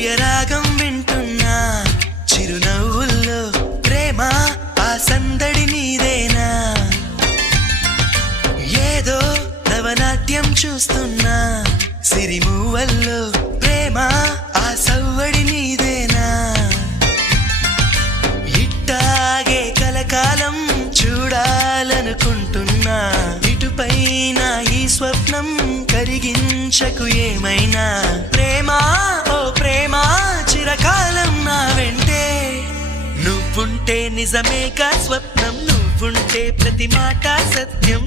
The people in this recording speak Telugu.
ప్రియరాగం వింటున్నా చిరునవ్వుల్లో ప్రేమ ఆ సందడి నీదేనా ఏదో నవనాట్యం చూస్తున్నా సిరిమూవల్లో ప్రేమ ఆ సవ్వడి నీదేనా ఇట్టాగే కలకాలం చూడాలనుకుంటున్నా ఇటుపైన ఈ స్వప్నం కరిగించకు ఏమైనా ప్రేమ ఓ ప్రేమ చిరకాలం నా వెంటే నువ్వుంటే నిజమేగా స్వప్నం నువ్వుంటే ప్రతి మాట సత్యం